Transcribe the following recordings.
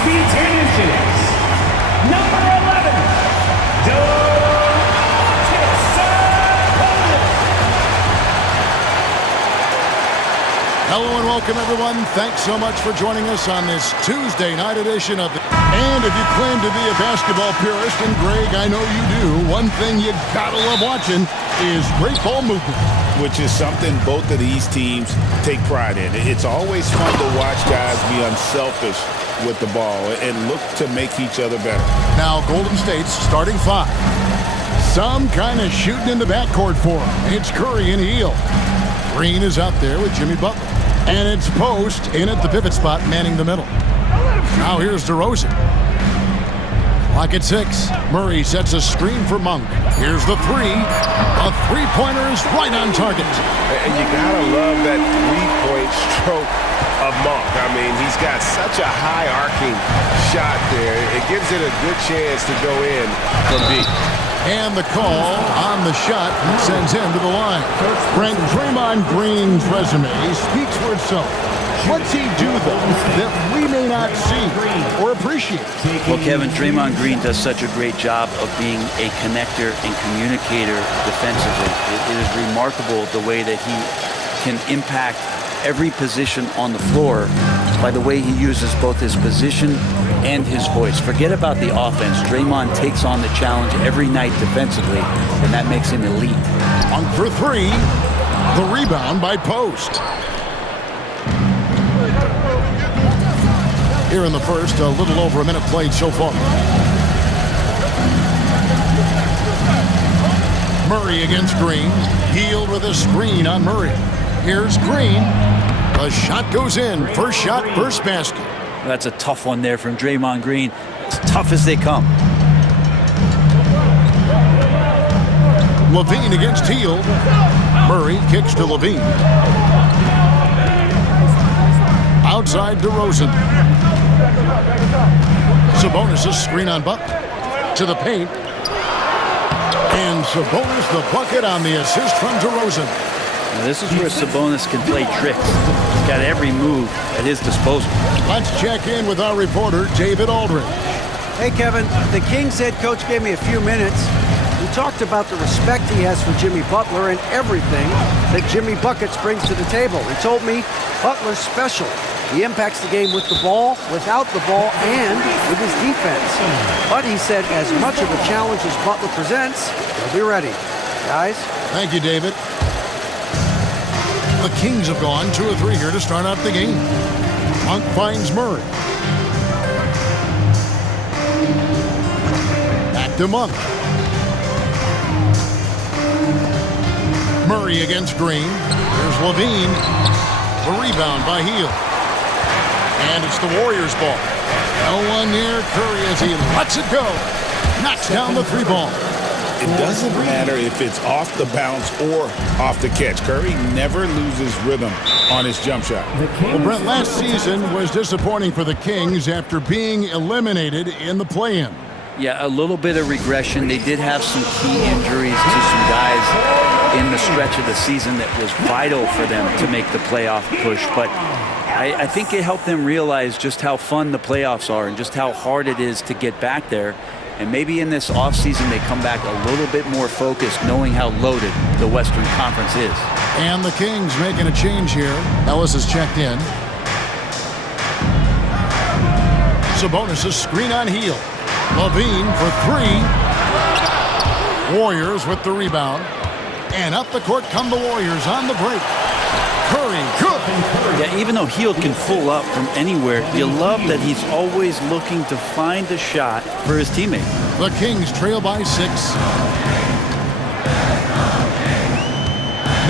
speed 10 inches. Number 11, Hello and welcome, everyone. Thanks so much for joining us on this Tuesday night edition of the... And if you claim to be a basketball purist, and Greg, I know you do, one thing you gotta love watching is great ball movement. Which is something both of these teams take pride in. It's always fun to watch guys be unselfish with the ball and look to make each other better. Now, Golden State's starting five. Some kind of shooting in the backcourt for him. It's Curry and Hield. Green is out there with Jimmy Butler. And it's Post in at the pivot spot, manning the middle. Now here's DeRozan. Clock at 6. Murray sets a screen for Monk. Here's the three. A three-pointer is right on target. And you gotta love that three-point stroke of Monk. I mean, he's got such a high arcing shot there. It gives it a good chance to go in from deep. And the call on the shot sends him to the line. Brent, Draymond Green's resume speaks for itself. What's he do, though, that we may not see or appreciate? Well, Kevin, Draymond Green does such a great job of being a connector and communicator defensively. It is remarkable the way that he can impact every position on the floor by the way he uses both his position and his voice. Forget about the offense. Draymond takes on the challenge every night defensively, and that makes him elite. Monk for three. The rebound by Post. Here in the first, a little over a minute played so far. Murray against Green. Hield with a screen on Murray. Here's Green. The shot goes in. First shot, first basket. That's a tough one there from Draymond Green. As tough as they come. Levine against Hield. Murray kicks to Levine. Outside DeRozan. Sabonis' screen on Butler. To the paint. And Sabonis the bucket on the assist from DeRozan. Now this is where Sabonis can play tricks. He's got every move at his disposal. Let's check in with our reporter, David Aldridge. Hey, Kevin. The Kings head coach gave me a few minutes. We talked about the respect he has for Jimmy Butler and everything that Jimmy Buckets brings to the table. He told me Butler's special. He impacts the game with the ball, without the ball, and with his defense. But he said as much of a challenge as Butler presents, he'll be ready. Guys? Thank you, David. The Kings have gone 2 of 3 here to start out the game. Monk finds Murray. Back to Monk. Murray against Green. Here's Levine. The rebound by Hield. And it's the Warriors' ball. No one near Curry as he lets it go. Knocks down the three ball. It doesn't matter if it's off the bounce or off the catch. Curry never loses rhythm on his jump shot. Well, Brent, last season was disappointing for the Kings after being eliminated in the play-in. Yeah, a little bit of regression. They did have some key injuries to some guys in the stretch of the season that was vital for them to make the playoff push. But I think it helped them realize just how fun the playoffs are and just how hard it is to get back there. And maybe in this offseason they come back a little bit more focused, knowing how loaded the Western Conference is. And the Kings making a change here. Ellis has checked in. Sabonis' screen on Hield. Levine for three. Warriors with the rebound. And up the court come the Warriors on the break. Curry, good. Yeah, even though Hield can pull up from anywhere, you love that he's always looking to find a shot for his teammate. The Kings trail by 6.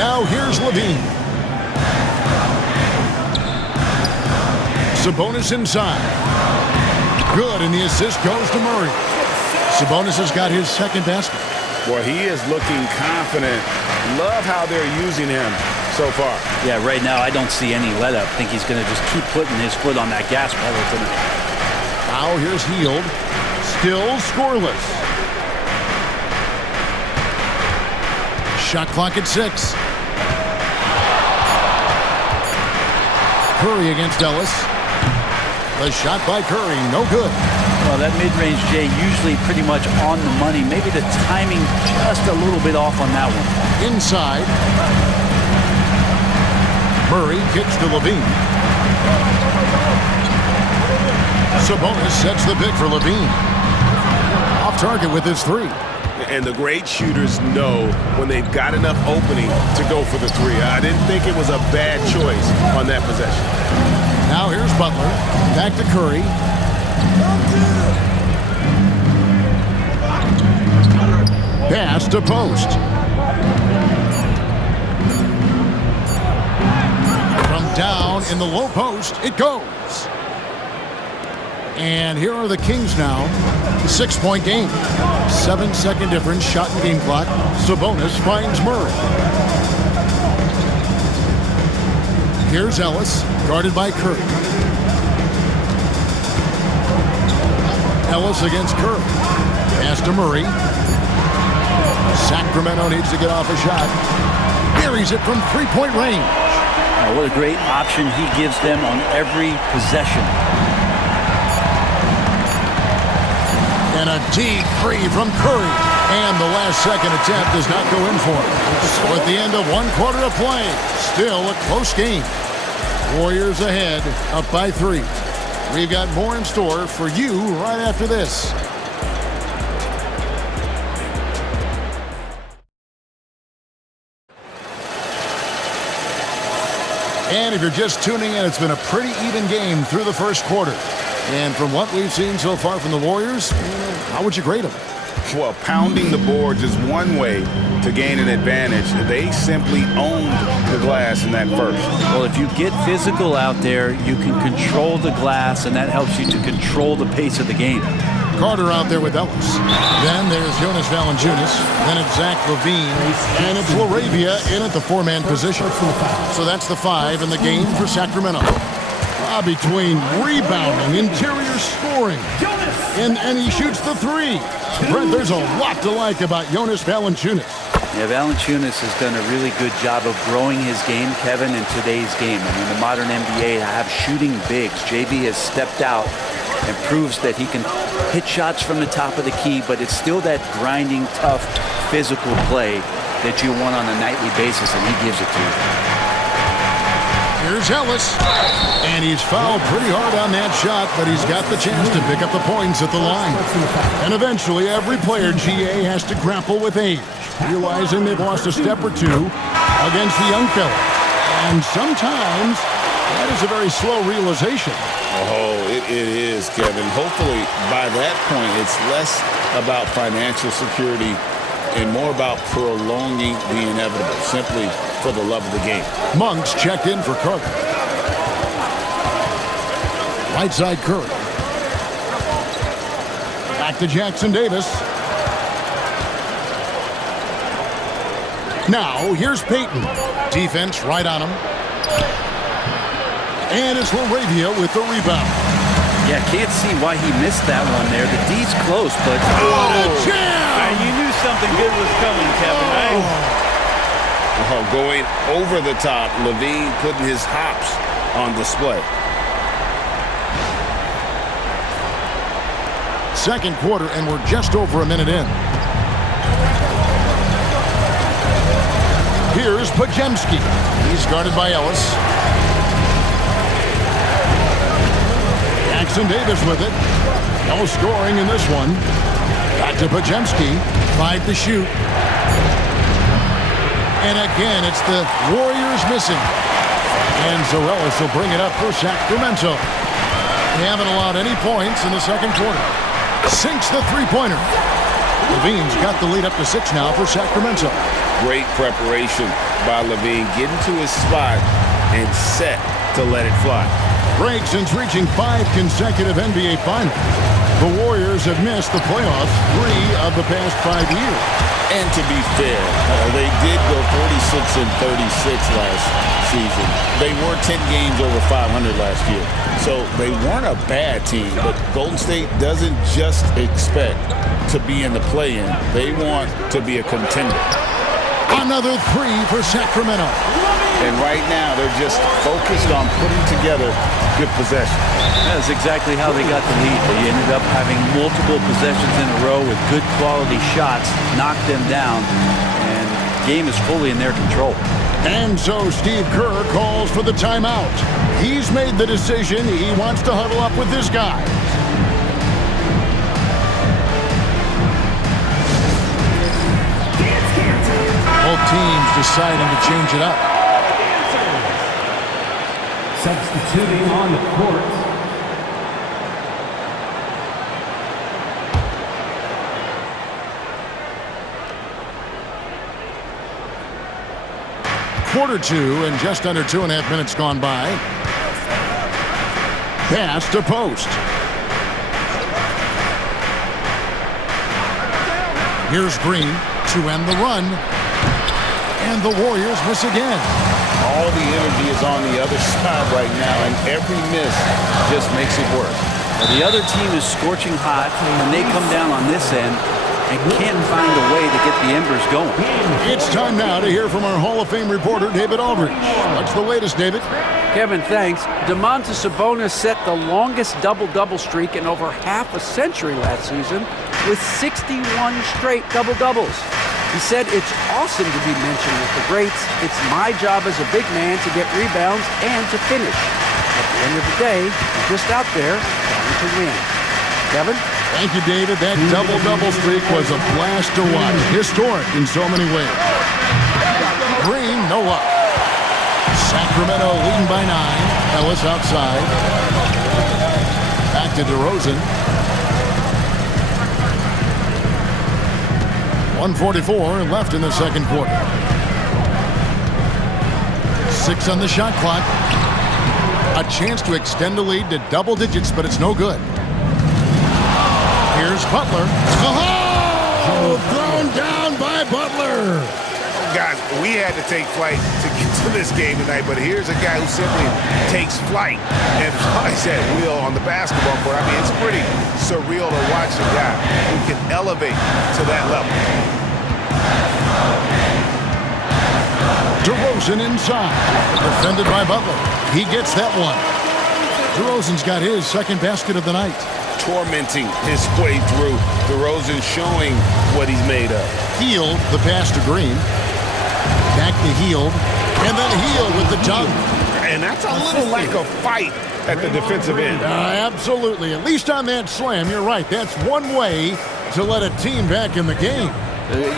Now here's Levine. Sabonis inside. Good, and the assist goes to Murray. Sabonis has got his second basket. Boy, he is looking confident. Love how they're using him so far. Yeah, right now I don't see any let up. I think he's going to just keep putting his foot on that gas pedal tonight. Now here's Hield. Still scoreless. Shot clock at 6. Curry against Ellis. The shot by Curry, no good. Well, that mid-range J usually pretty much on the money. Maybe the timing just a little bit off on that one. Inside. Murray kicks to Levine. Sabonis sets the pick for Levine. Off target with his three. And the great shooters know when they've got enough opening to go for the three. I didn't think it was a bad choice on that possession. Now here's Butler. Back to Curry. Pass to post. From down in the low post, it goes. And here are the Kings now. 6-point game. 7-second difference, shot and game clock. Sabonis finds Murray. Here's Ellis, guarded by Curry. Ellis against Curry. Pass to Murray. Sacramento needs to get off a shot. Buries it from three-point range. Oh, what a great option he gives them on every possession. And a deep three from Curry. And the last second attempt does not go in for it. So at the end of one quarter of play, still a close game. Warriors ahead, up by 3. We've got more in store for you right after this. And if you're just tuning in, it's been a pretty even game through the first quarter. And from what we've seen so far from the Warriors, how would you grade them? Well, pounding the boards is one way to gain an advantage. They simply owned the glass in that first. Well, if you get physical out there, you can control the glass, and that helps you to control the pace of the game. Carter out there with Ellis. Then there's Jonas Valanciunas. Then it's Zach LaVine. And it's LaRavia in at the 4-man position. So that's the 5 in the game for Sacramento. Between rebounding, interior scoring, and he shoots the 3. Brent, there's a lot to like about Jonas Valanciunas. Yeah, Valanciunas has done a really good job of growing his game, Kevin, in today's game. I mean, the modern NBA have shooting bigs. JB has stepped out and proves that he can hit shots from the top of the key, but it's still that grinding, tough, physical play that you want on a nightly basis, and he gives it to you. Here's Ellis, and he's fouled pretty hard on that shot, but he's got the chance to pick up the points at the line. And eventually, every player, GA, has to grapple with age, realizing they've lost a step or two against the young fella. And sometimes, that is a very slow realization. Oh, it is, Kevin. Hopefully, by that point, it's less about financial security and more about prolonging the inevitable, simply for the love of the game. Monks checked in for Carter. Right side Curry. Back to Jackson Davis. Now, here's Payton. Defense right on him. And it's LaRavia with the rebound. Yeah, can't see why he missed that one there. The D's close, but... What a jam! You knew something good was coming, Kevin, right? Going over the top, Levine putting his hops on display. Second quarter, and we're just over a minute in. Here's Podziemski. He's guarded by Ellis. Jackson Davis with it. No scoring in this one. Back to Podziemski. 5 to shoot. And again, it's the Warriors missing. And so Ellis will bring it up for Sacramento. They haven't allowed any points in the second quarter. Sinks the three-pointer. Levine's got the lead up to 6 now for Sacramento. Great preparation by Levine, getting to his spot and set to let it fly. Break since reaching 5 consecutive NBA Finals. The Warriors have missed the playoffs 3 of the past 5 years. And to be fair, they did go 46-36 last season. They were 10 games over 500 last year. So they weren't a bad team, but Golden State doesn't just expect to be in the play-in. They want to be a contender. Another 3 for Sacramento. And right now, they're just focused on putting together good possession. That's exactly how they got the lead. They ended up having multiple possessions in a row with good quality shots, knocked them down, and the game is fully in their control. And so Steve Kerr calls for the timeout. He's made the decision. He wants to huddle up with this guy. Both teams deciding to change it up. Substituting on the court. Quarter two and just under 2.5 minutes gone by. Pass to post. Here's Green to end the run. And the Warriors miss again. All the energy is on the other side right now, and every miss just makes it worse. Well, the other team is scorching hot, and they come down on this end and can't find a way to get the embers going. It's time now to hear from our Hall of Fame reporter, David Aldridge. What's the latest, David? Kevin, thanks. Domantas Sabonis set the longest double-double streak in over half a century last season with 61 straight double-doubles. He said, "It's awesome to be mentioned with the greats. It's my job as a big man to get rebounds and to finish. At the end of the day, I'm just out there trying to win." Kevin? Thank you, David. That double-double streak was a blast to watch. Historic in so many ways. Green, no luck. Sacramento leading by 9. Ellis outside. Back to DeRozan. 1:44 left in the second quarter. 6 on the shot clock. A chance to extend the lead to double digits, but it's no good. Here's Butler. Oh! Thrown down by Butler. Guys, we had to take flight to get to this game tonight, but here's a guy who simply takes flight and flies at will on the basketball court. I mean, it's pretty surreal to watch a guy who can elevate to that level. DeRozan inside. Defended by Butler. He gets that one. DeRozan's got his second basket of the night. Tormenting his way through. DeRozan showing what he's made of. Hield the pass to Green. Back to Hield. And then Hield with the dunk. And that's a little lack of fight at the defensive end. Absolutely. At least on that slam, you're right. That's one way to let a team back in the game.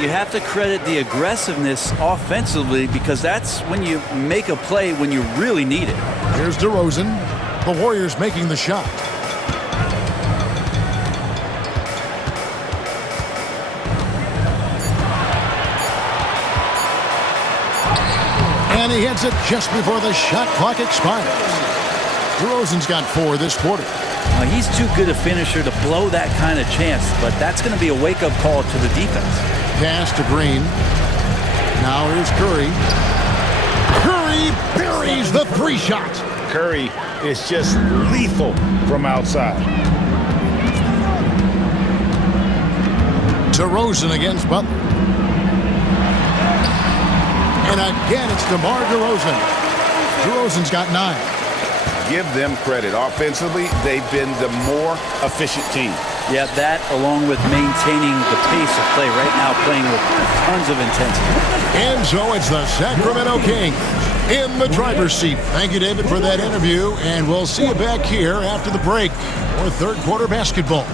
You have to credit the aggressiveness offensively because that's when you make a play when you really need it. Here's DeRozan. The Warriors making the shot. And he hits it just before the shot clock expires. DeRozan's got 4 this quarter. He's too good a finisher to blow that kind of chance, but that's going to be a wake-up call to the defense. Pass to Green. Now here's Curry. Curry buries the 3 shot. Curry is just lethal from outside. DeRozan against Butler. And again, it's DeMar DeRozan. DeRozan's got 9. Give them credit. Offensively, they've been the more efficient team. Yeah, that along with maintaining the pace of play right now, playing with tons of intensity. And so it's the Sacramento Kings in the driver's seat. Thank you, David, for that interview. And we'll see you back here after the break for third quarter basketball.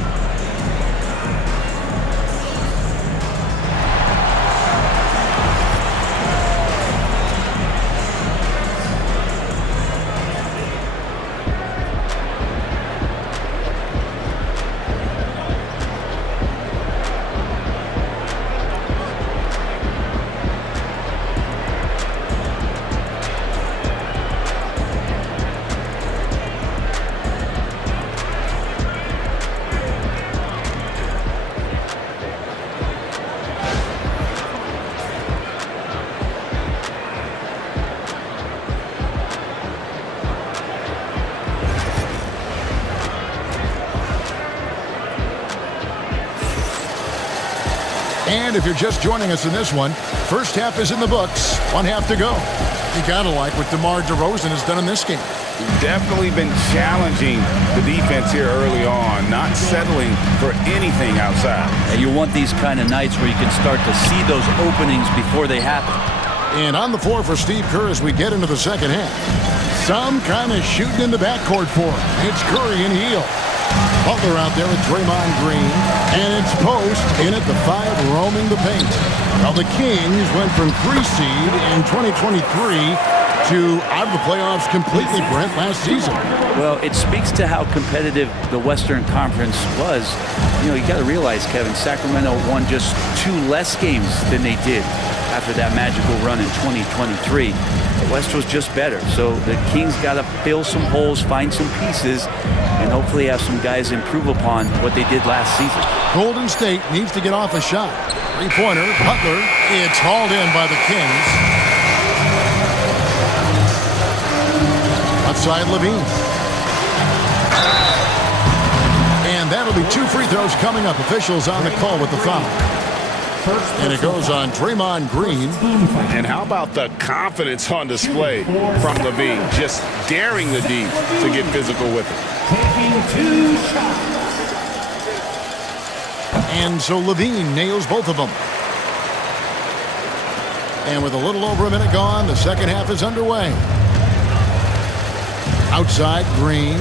And if you're just joining us in this one, first half is in the books. 1 half to go. You gotta like what DeMar DeRozan has done in this game. Definitely been challenging the defense here early on, not settling for anything outside. And you want these kind of nights where you can start to see those openings before they happen. And on the floor for Steve Kerr as we get into the second half. Some kind of shooting in the backcourt for him. It's Curry and Hield. Butler out there with Draymond Green. And it's Post in at the 5, roaming the paint. Well, the Kings went from 3 seed in 2023 to out of the playoffs completely, Brent, last season. Well, it speaks to how competitive the Western Conference was. You know, you got to realize, Kevin, Sacramento won just 2 less games than they did after that magical run in 2023. The West was just better. So the Kings got to fill some holes, find some pieces, and hopefully have some guys improve upon what they did last season. Golden State needs to get off a shot. Three-pointer, Butler. It's hauled in by the Kings. Outside Levine. And that'll be 2 free throws coming up. Officials on the call with the foul. And it goes on Draymond Green. And how about the confidence on display from Levine? Just daring the D to get physical with it. Taking 2 shots. And so Levine nails both of them. And with a little over a minute gone, the second half is underway. Outside Green.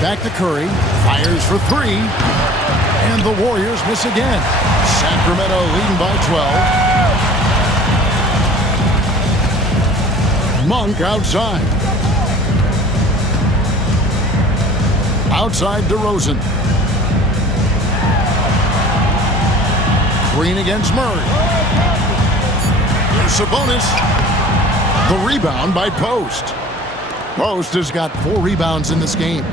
Back to Curry. Fires for 3. And the Warriors miss again. Sacramento leading by 12. Monk outside. Outside DeRozan. Green against Murray. Here's Sabonis. The rebound by Post. Post has got 4 rebounds in this game.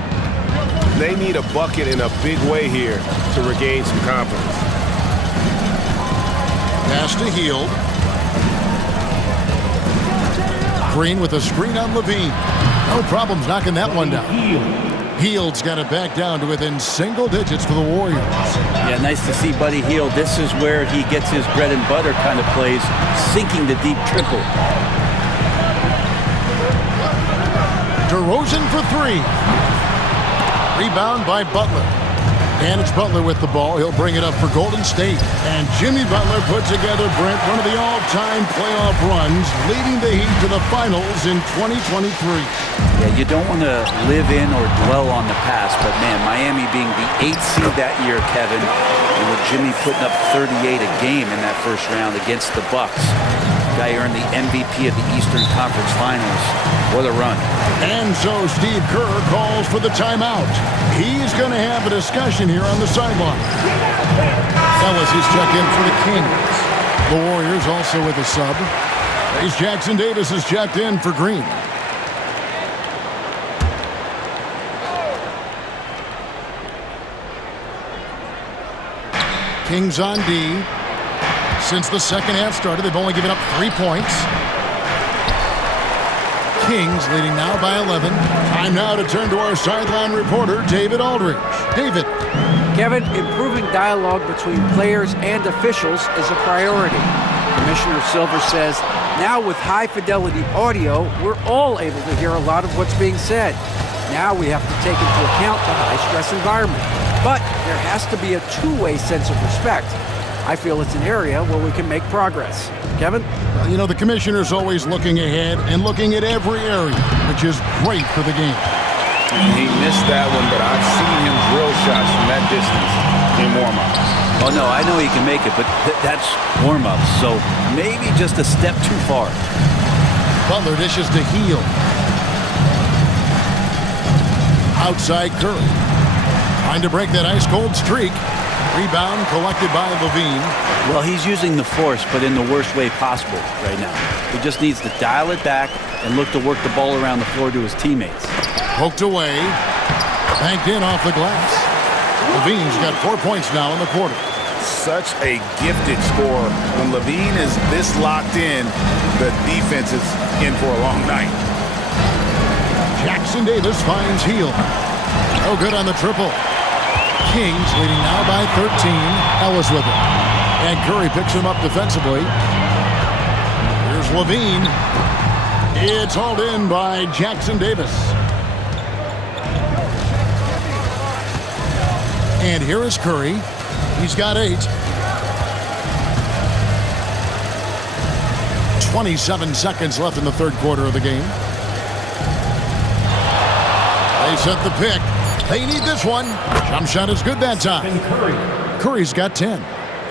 They need a bucket in a big way here to regain some confidence. Pass to Hield. Green with a screen on Levine. No problems knocking that one down. Hield's got it back down to within single digits for the Warriors. Yeah, nice to see Buddy Hield. This is where he gets his bread and butter kind of plays, sinking the deep triple. DeRozan for 3. Rebound by Butler. And it's Butler with the ball. He'll bring it up for Golden State. And Jimmy Butler put together, Brent, one of the all-time playoff runs, leading the Heat to the finals in 2023. Yeah, you don't want to live in or dwell on the past, but man, Miami being the 8th seed that year, Kevin, and with Jimmy putting up 38 a game in that first round against the Bucks. Guy earned the MVP of the Eastern Conference Finals. What a run. And so Steve Kerr calls for the timeout. He's going to have a discussion here on the sideline. Ellis is checked in for the Kings. The Warriors also with a sub. Ace Jackson Davis is checked in for Green. Kings on D. Since the second half started, they've only given up 3 points. Kings leading now by 11. Time now to turn to our sideline reporter, David Aldridge. David. Kevin, improving dialogue between players and officials is a priority. Commissioner Silver says, now with high-fidelity audio, we're all able to hear a lot of what's being said. Now we have to take into account the high-stress environment. But there has to be a two-way sense of respect. I feel it's an area where we can make progress. Kevin? You know, the commissioner's always looking ahead and looking at every area, which is great for the game. He missed that one, but I've seen him drill shots from that distance in warm-up. Oh, no, I know he can make it, but that's warm-up, so maybe just a step too far. Butler dishes to Hield. Outside Curry. Trying to break that ice-cold streak. Rebound collected by Levine. Well, he's using the force, but in the worst way possible right now. He just needs to dial it back and look to work the ball around the floor to his teammates. Poked away. Banked in off the glass. Levine's got 4 points now in the quarter. Such a gifted scorer. When Levine is this locked in, the defense is in for a long night. Jackson Davis finds Hield. No good on the triple. Kings leading now by 13. Ellis with it. And Curry picks him up defensively. Here's Levine. It's hauled in by Jackson Davis. And here is Curry. He's got 8. 27 seconds left in the third quarter of the game. They set the pick. They need this one. Jump shot is good that time. Curry's got 10.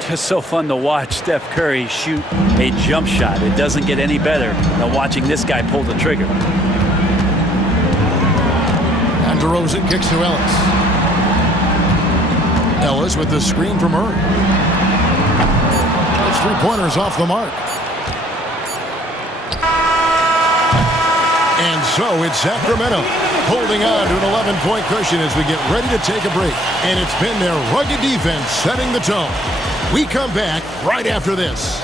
Just so fun to watch Steph Curry shoot a jump shot. It doesn't get any better than watching this guy pull the trigger. And DeRozan kicks to Ellis. Ellis with the screen from Murray. Those 3-pointers off the mark. And so it's Sacramento holding on to an 11-point cushion as we get ready to take a break. And it's been their rugged defense setting the tone. We come back right after this.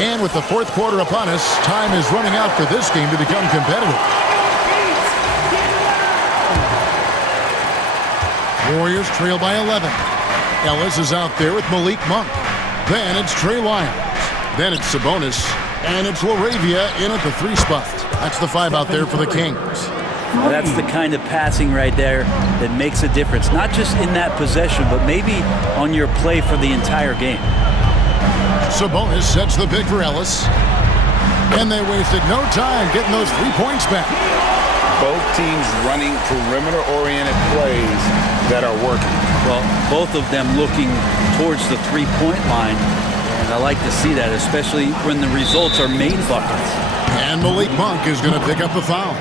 And with the fourth quarter upon us, time is running out for this game to become competitive. Warriors trail by 11. Ellis is out there with Malik Monk. Then it's Trey Lyons. Then it's Sabonis. And it's LaRavia in at the 3 spot. That's the 5 out there for the Kings. That's the kind of passing right there that makes a difference. Not just in that possession, but maybe on your play for the entire game. Sabonis sets the pick for Ellis. And they wasted no time getting those 3 points back. Both teams running perimeter-oriented plays that are working. Well, both of them looking towards the 3-point line. And I like to see that, especially when the results are made buckets. And Malik Monk is going to pick up the foul.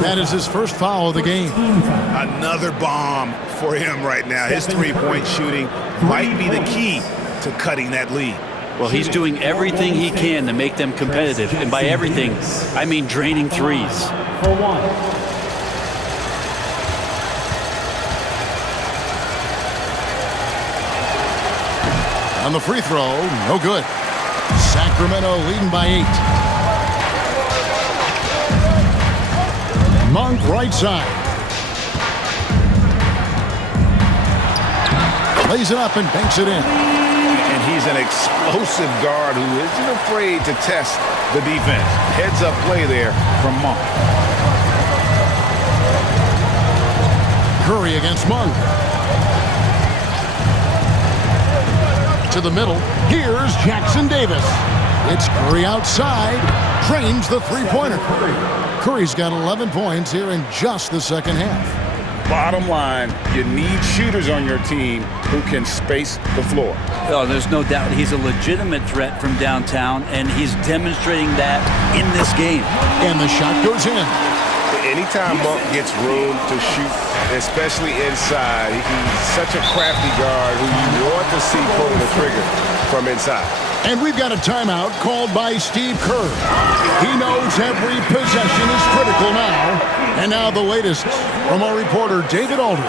That is his first foul of the game. Another bomb for him right now. His 3-point shooting might be the key to cutting that lead. Well, he's doing everything he can to make them competitive. And by everything, I mean draining threes. For 1. On the free throw, no good. Sacramento leading by 8. Monk right side. Lays it up and banks it in. And he's an explosive guard who isn't afraid to test the defense. Heads-up play there from Monk. Curry against Monk. To the middle. Here's Jackson Davis. It's Curry outside. Drains the 3-pointer. Curry's got 11 points here in just the second half. Bottom line, you need shooters on your team who can space the floor. Oh, there's no doubt he's a legitimate threat from downtown, and he's demonstrating that in this game. And the shot goes in. Anytime Monk gets room to shoot, especially inside, he's such a crafty guard who you want to see pulling the trigger from inside. And we've got a timeout called by Steve Kerr. He knows every possession is critical now. And now the latest from our reporter, David Aldridge.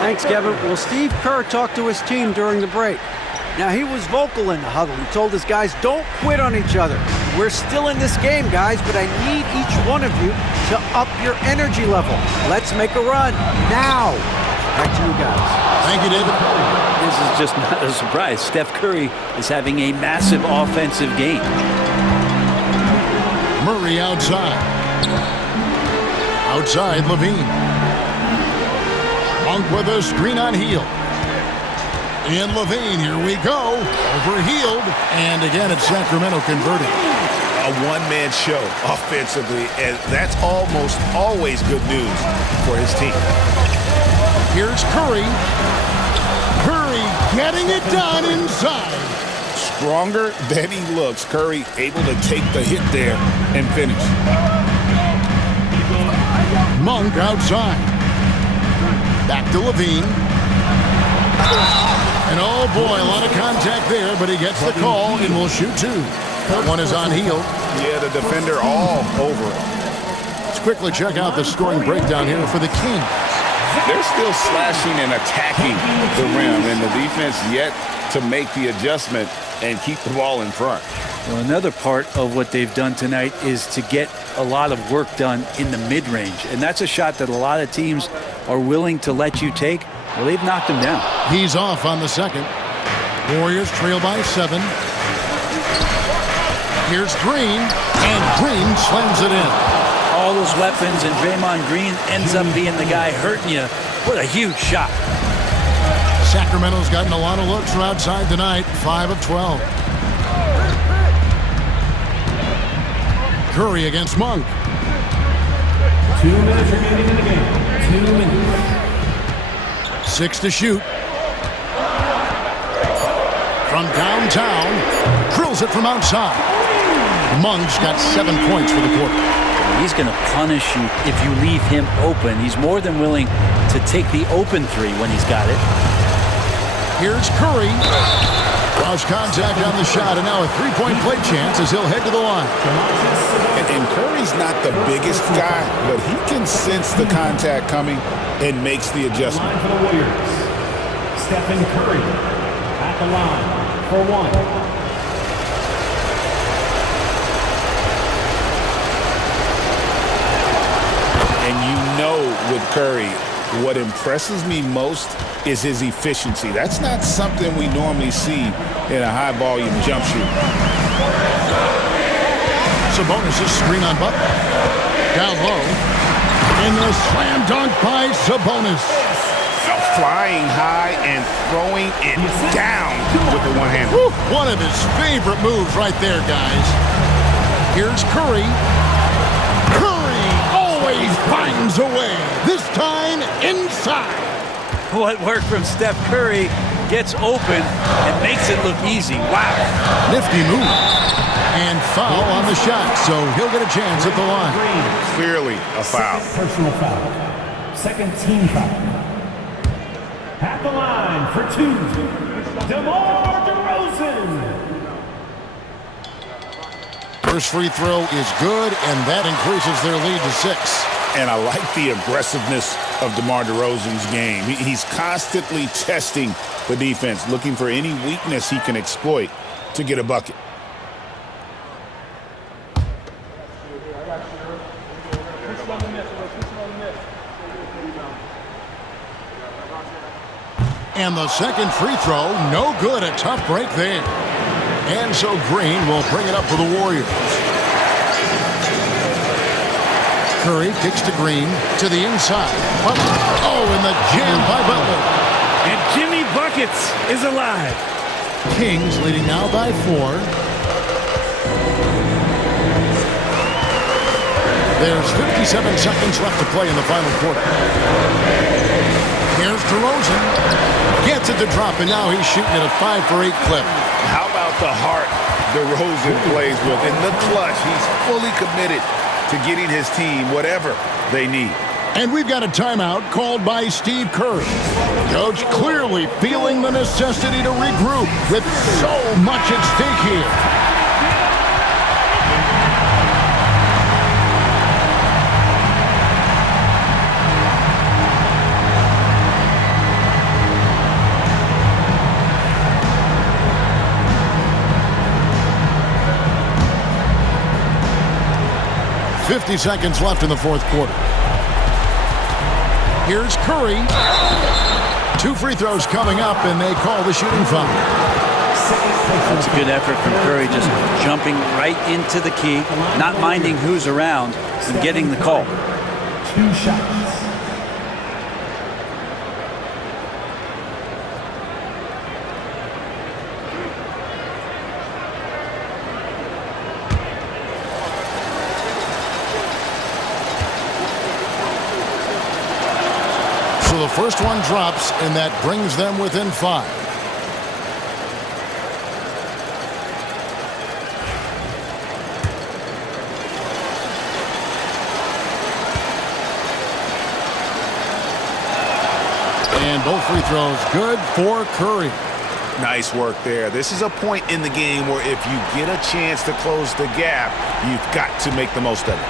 Thanks, Kevin. Well, Steve Kerr talked to his team during the break. Now, he was vocal in the huddle. He told his guys, don't quit on each other. We're still in this game, guys, but I need each one of you to up your energy level. Let's make a run now. Back to you guys. Thank you, David. This is just not a surprise. Steph Curry is having a massive offensive game. Murray outside. Outside, Levine. Monk with a screen on Heel. And Levine, here we go. Overhealed. And again, it's Sacramento converting. A one-man show offensively, and that's almost always good news for his team. Here's Curry. Curry getting it done inside. Stronger than he looks. Curry able to take the hit there and finish. Monk outside. Back to Levine. And oh boy, a lot of contact there, but he gets the call and will shoot 2. That one is on Heel. Yeah, the defender all over it. Let's quickly check out the scoring breakdown here for the Kings. They're still slashing and attacking the rim, and the defense yet to make the adjustment and keep the ball in front. Well, another part of what they've done tonight is to get a lot of work done in the mid-range. And that's a shot that a lot of teams are willing to let you take. Well, they've knocked him down. He's off on the second. Warriors trail by 7. Here's Green, and Green slams it in. All those weapons, and Draymond Green ends up being the guy hurting you. What a huge shot. Sacramento's gotten a lot of looks from outside tonight, 5 of 12. Curry against Monk. 2 minutes remaining in the game. 2 minutes. 6 to shoot. From downtown, drills it from outside. Monk's got 7 points for the quarter. He's going to punish you if you leave him open. He's more than willing to take the open three when he's got it. Here's Curry. Lost contact on the shot, and now a three-point play chance as he'll head to the line. And Curry's not the biggest guy, but he can sense the contact coming and makes the adjustment. Line for the Warriors. Stephen Curry at the line for 1. And you know with Curry, what impresses me most is his efficiency. That's not something we normally see in a high-volume jump shoot. Sabonis is screen on Butler. Down low. And the slam dunk by Sabonis. Flying high and throwing it down with the one hand. One of his favorite moves right there, guys. Here's Curry. Curry always finds a way. This time inside. What worked from Steph Curry gets open and makes it look easy. Wow. Nifty move. And foul on the shot, so he'll get a chance at the line. Clearly a foul. Second personal foul. Second team foul. At the line for 2, DeMar DeRozan. First free throw is good, and that increases their lead to 6. And I like the aggressiveness of DeMar DeRozan's game. He's constantly testing the defense, looking for any weakness he can exploit to get a bucket. And the second free throw, no good. A tough break there. And so Green will bring it up for the Warriors. Curry kicks to Green to the inside. Oh, and the jam by Butler. And Jimmy Buckets is alive. Kings leading now by 4. There's 57 seconds left to play in the final quarter. Here's DeRozan. Gets it to drop, and now he's shooting at a 5 for 8 clip. How about the heart DeRozan plays with? In the clutch, he's fully committed to getting his team whatever they need. And we've got a timeout called by Steve Kerr. Coach clearly feeling the necessity to regroup with so much at stake here. .50 seconds left in the fourth quarter. Here's Curry. 2 free throws coming up, and they call the shooting foul. That's a good effort from Curry, just jumping right into the key, not minding who's around, and getting the call. 2 shots. So the first one drops, and that brings them within 5. And both free throws good for Curry. Nice work there. This is a point in the game where if you get a chance to close the gap, you've got to make the most of it.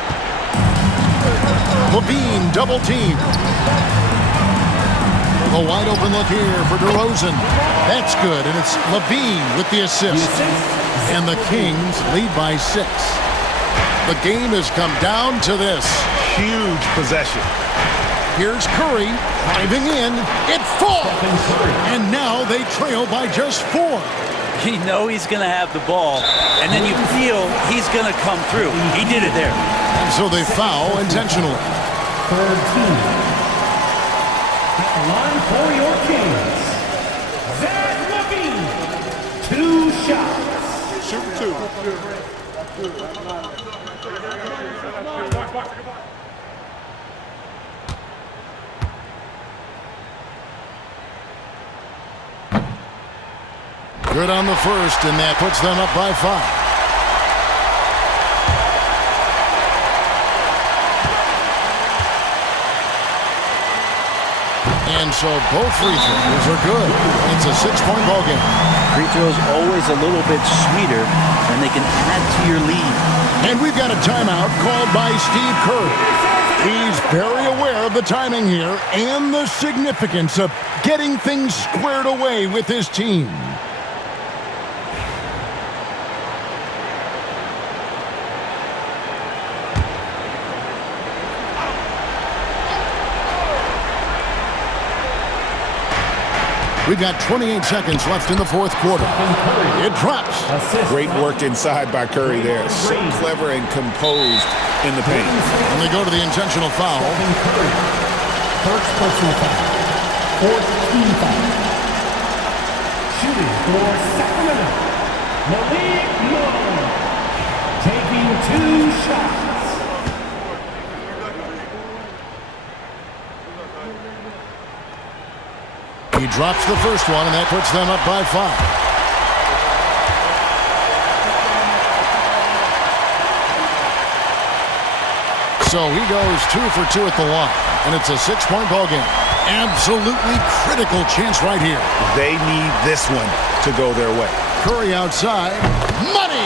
Levine double team. A wide open look here for DeRozan. That's good, and it's Levine with the assist. And the Kings lead by 6. The game has come down to this. Huge possession. Here's Curry driving in. It falls. And now they trail by just 4. You know he's going to have the ball, and then you feel he's going to come through. He did it there. And so they foul intentionally. Third team. At the line for your Kings. Zach Levine. 2 shots. Shoot 2. Good on the first, and that puts them up by 5. And so both free throws are good. It's a 6-point ball game. Free throws always a little bit sweeter, and they can add to your lead. And we've got a timeout called by Steve Kerr. He's very aware of the timing here and the significance of getting things squared away with his team. We've got 28 seconds left in the fourth quarter. It drops. Great work inside by Curry there. So clever and composed in the paint. And they go to the intentional foul. First personal foul. 14 foul. Shooting for Sacramento. Malik Monk. Taking 2 shots. He drops the first one, and that puts them up by 5. So he goes 2 for 2 at the line, and it's a 6-point ball game. Absolutely critical chance right here. They need this one to go their way. Curry outside. Money!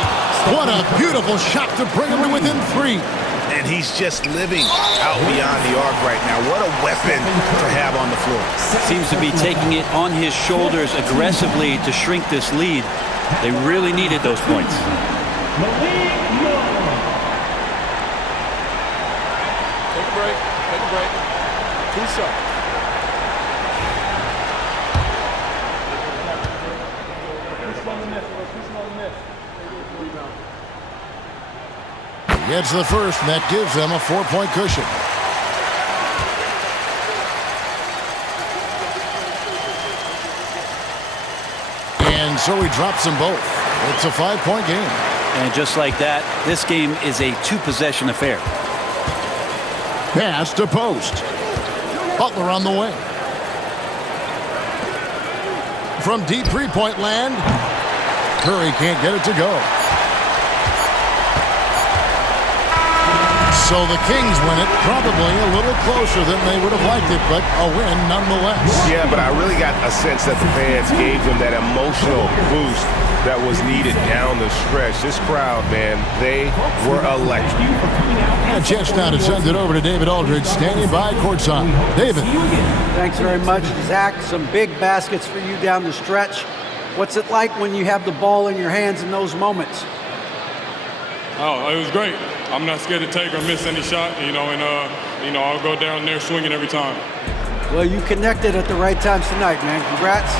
What a beautiful shot to bring him to within 3. And he's just living out beyond the arc right now. What a weapon to have on the floor. Seems to be taking it on his shoulders aggressively to shrink this lead. They really needed those points. Malik Monk. Take a break. Take a break. 2 shots. Gets the first, and that gives them a 4-point cushion. And so he drops them both. It's a 5-point game. And just like that, this game is a 2-possession affair. Pass to post. Butler on the wing. From deep 3-point land, Curry can't get it to go. So the Kings win it, probably a little closer than they would have liked it, but a win nonetheless. Yeah, but I really got a sense that the fans gave them that emotional boost that was needed down the stretch. This crowd, man, they were electric. A chance now to send it over to David Aldridge, standing by courtside. David. Thanks very much, Zach. Some big baskets for you down the stretch. What's it like when you have the ball in your hands in those moments? Oh, it was great. I'm not scared to take or miss any shot, and I'll go down there swinging every time. Well, you connected at the right times tonight, man. Congrats.